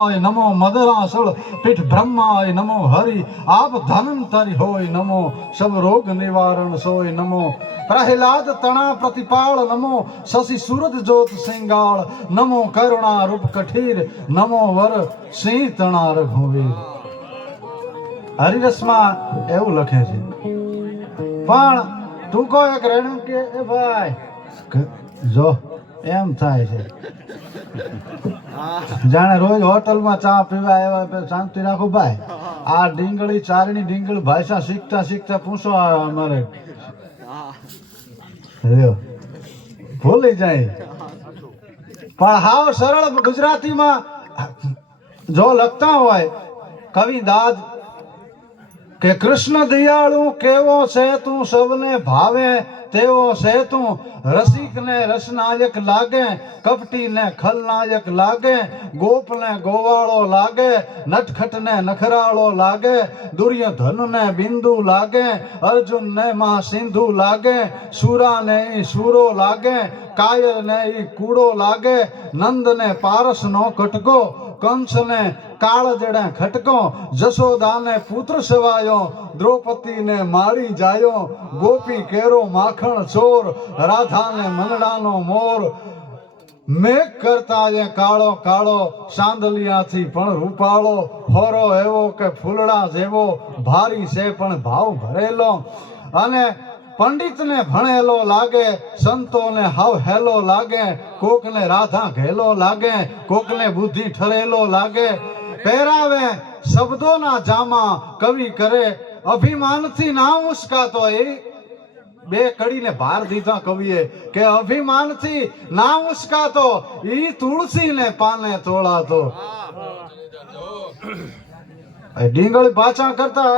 नमो मदरासुर पीठ ब्रह्माय नमो हरि आप धनंतरि होय नमो सब रोग निवारण सोय नमो प्रहलाद तना प्रतिपाल नमो शशि सूरज ज्योत सिंगाल नमो करुणा रूप कठीर नमो वर सिंह तना रघुवीर हरिरसमा એવું લખે છે પણ ટૂંકો એક રેણુ કે એ ભાઈ જો એમ થાય છે જાણે રોજ હોટલમાં ચા પીવા આવ્યા શાંતિ રાખો ભાઈ આ ડીંગળી ચારણી ડીંગળી ભાષા શીખતા શીખતા પૂછો અમારે ભૂલી જાય પણ હાવ સરળ ગુજરાતીમાં જો લખતા હોય કવિ દાદ કે કૃષ્ણ દયાળુ કેવો છે તું સૌને ભાવે તેવો છે તું રસિક ને રસનાયક લાગે કપટી ને ખલનાયક લાગે ગોપ ને ગોવાળો લાગે નટખટ ને નખરાળો લાગે દુર્યોધન ને બિંદુ લાગે અર્જુન ને માં સિંધુ લાગે સુરા ને ઈ સૂરો લાગે કાયર ને ઈ કૂડો લાગે નંદ ને પારસ નો કટકો કંસ ને કાળ જડે ખટકો જશોદા ને પુત્ર સવાયો દ્રૌપદી ને મારી જાયો ગોપી કેરો માખણ ચોર રાધા ને મનડાનો મોર મેઘ કરતા એ કાળો કાળો સાંદલિયાથી પણ રૂપાળો હોરો એવો કે ફૂલડા જેવો ભારી છે પણ ભાવ ભરેલો અને પંડિત ને ભણેલો લાગે સંતો ને હાવ હેલો લાગે કોક ને રાધા ઘેલો લાગે કોક ને બુદ્ધિ ઠરેલો લાગે પહેરાવે શબ્દોના જામા કવિ કરે અભિમાનથી ના ઉશ્કાતો એ બે કડીને ભાર દીધા કવિએ કે અભિમાનથી ના ઉશ્કાતો ઈ તુલસી ને પાને તોળાતો ડીંગળી પાછા કરતા